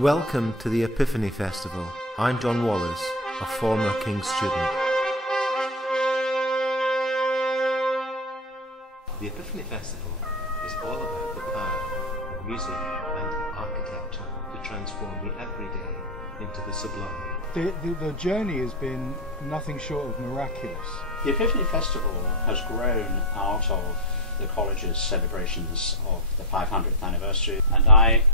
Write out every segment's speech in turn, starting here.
Welcome to the Epiphany Festival. I'm John Wallace, a former King's student. The Epiphany Festival is all about the power of music and architecture to transform the everyday into the sublime. The journey has been nothing short of miraculous. The Epiphany Festival has grown out of the college's celebrations of the 500th anniversary, and I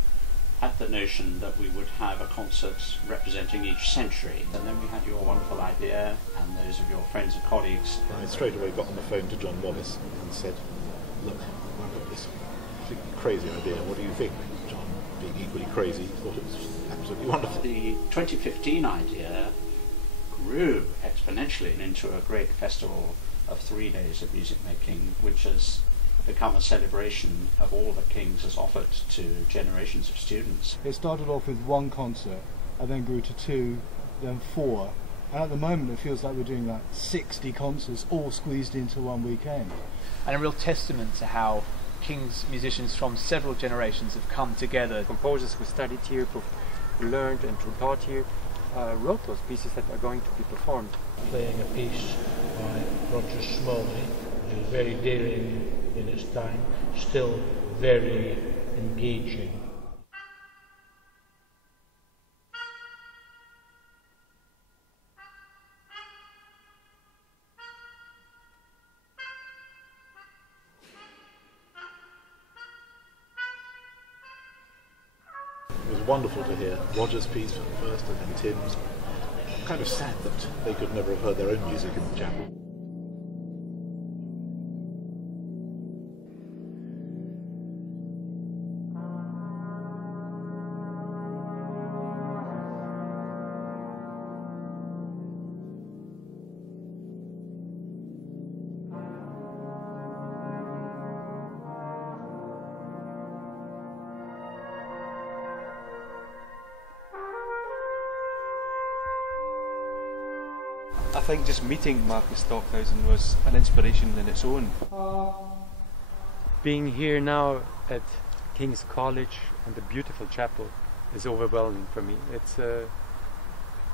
had the notion that we would have a concert representing each century. And then we had your wonderful idea and those of your friends and colleagues. I straight away got on the phone to John Wallace and said, look, I've got this crazy idea, what do you think? John, being equally crazy, thought it was absolutely wonderful. The 2015 idea grew exponentially into a great festival of 3 days of music making, which has become a celebration of all that King's has offered to generations of students. It started off with one concert and then grew to 2, then 4, and at the moment it feels like we're doing like 60 concerts all squeezed into one weekend. And a real testament to how King's musicians from several generations have come together. Composers who studied here, who learned and who taught here, wrote those pieces that are going to be performed. Playing a piece by Roger Smalley, which is very daring in his time, still very engaging. It was wonderful to hear Roger's piece first and then Tim's. Kind of sad that they could never have heard their own music in the chapel. I think just meeting Marcus Stockhausen was an inspiration in its own. Being here now at King's College and the beautiful chapel is overwhelming for me. It's a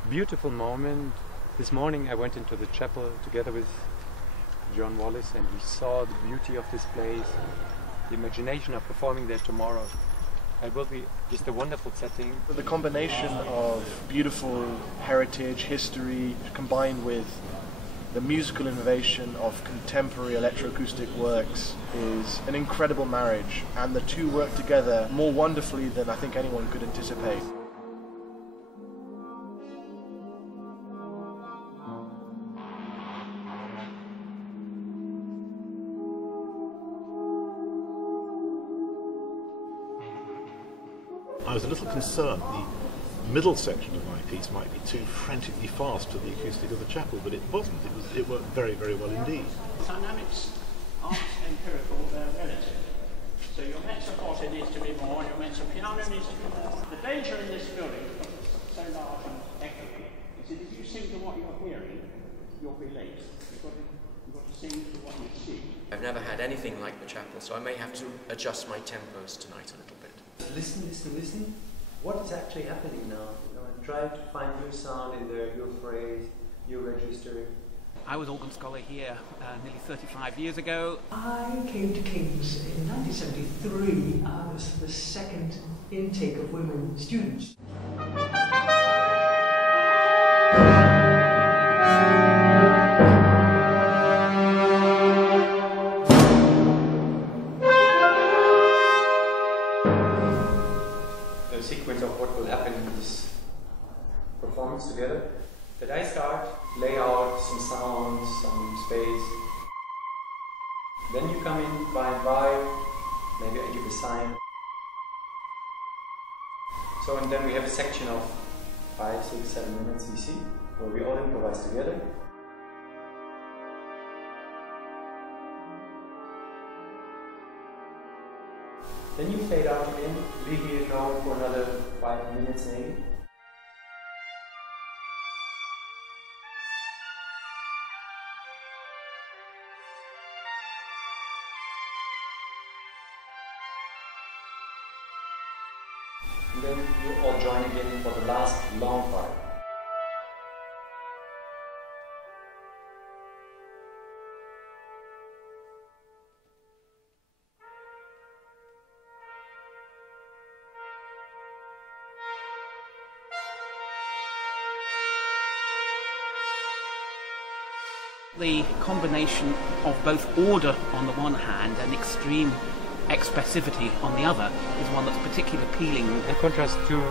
beautiful moment. This morning I went into the chapel together with John Wallace and we saw the beauty of this place, the imagination of performing there tomorrow. It will be just a wonderful setting. The combination of beautiful heritage, history, combined with the musical innovation of contemporary electroacoustic works is an incredible marriage, and the two work together more wonderfully than I think anyone could anticipate. I was a little concerned the middle section of my piece might be too frantically fast for the acoustic of the chapel, but it wasn't. It worked very, very well indeed. Dynamics aren't empirical, they're relative. So your mezzo forte needs to be more, your mezzo piano needs to be more. The danger in this building, because it's so large and echoey, is that if you sing to what you're hearing, you'll be late. You've got to sing to what you see. I've never had anything like the chapel, so I may have to adjust my tempos tonight a little bit. Listen, listen, listen. What is actually happening now? And try to find your sound in there, your phrase, your register. I was organ scholar here nearly 35 years ago. I came to King's in 1973. I was the second intake of women students. Sequence of what will happen in this performance together. That I start, lay out some sounds, some space. Then you come in by and by, maybe I give a sign. So and then we have a section of 5, 6, 7 minutes, you see, where we all improvise together. Then you fade out again, leaving it alone for another 5 minutes maybe. and then you all join again for the last long part. The combination of both order on the one hand and extreme expressivity on the other is one that's particularly appealing. In contrast to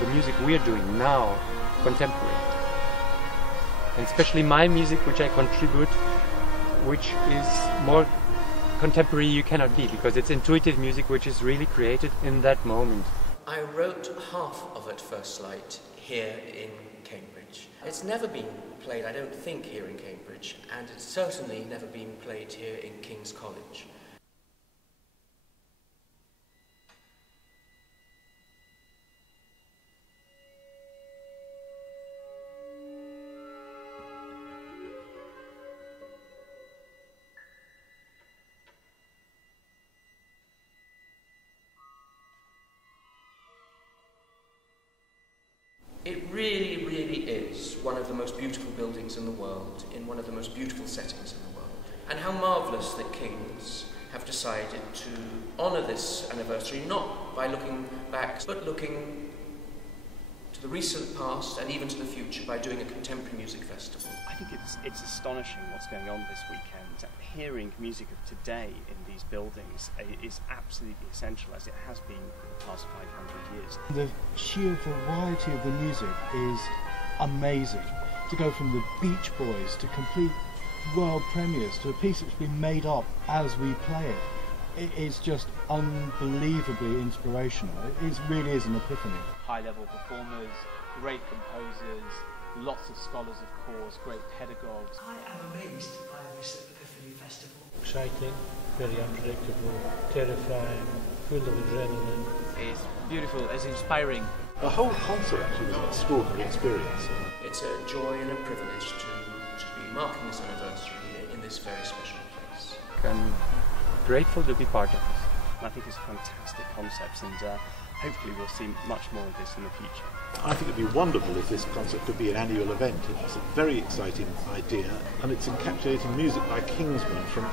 the music we're doing now, contemporary. And especially my music, which I contribute, which is more contemporary you cannot be, because it's intuitive music which is really created in that moment. I wrote half of At First Light here in Cambridge. It's never been played, I don't think, here in Cambridge, and it's certainly never been played here in King's College. It really, really is one of the most beautiful buildings in the world, in one of the most beautiful settings in the world. And how marvellous that Kings have decided to honour this anniversary, not by looking back, but looking to the recent past and even to the future by doing a contemporary music festival. I think it's astonishing what's going on this weekend. Hearing music of today in these buildings is absolutely essential, as it has been for the past 500 years. The sheer variety of the music is amazing. To go from the Beach Boys to complete world premieres to a piece that's been made up as we play it, it is just unbelievably inspirational. It really is an epiphany. High-level performers, great composers, lots of scholars of course, great pedagogues. I am amazed by this Epiphany Festival. Exciting, very unpredictable, terrifying, full of adrenaline. It's beautiful, it's inspiring. The whole concert actually was an extraordinary experience. It's a joy and a privilege to be marking this anniversary in this very special place. I'm grateful to be part of this. I think it's a fantastic concept, and hopefully we'll see much more of this in the future. I think it'd be wonderful if this concert could be an annual event. It's a very exciting idea, and it's encapsulating music by Kingsmen from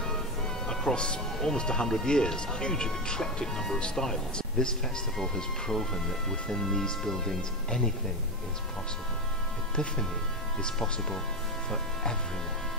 across almost 100 years. Huge eclectic number of styles. This festival has proven that within these buildings anything is possible. Epiphany is possible for everyone.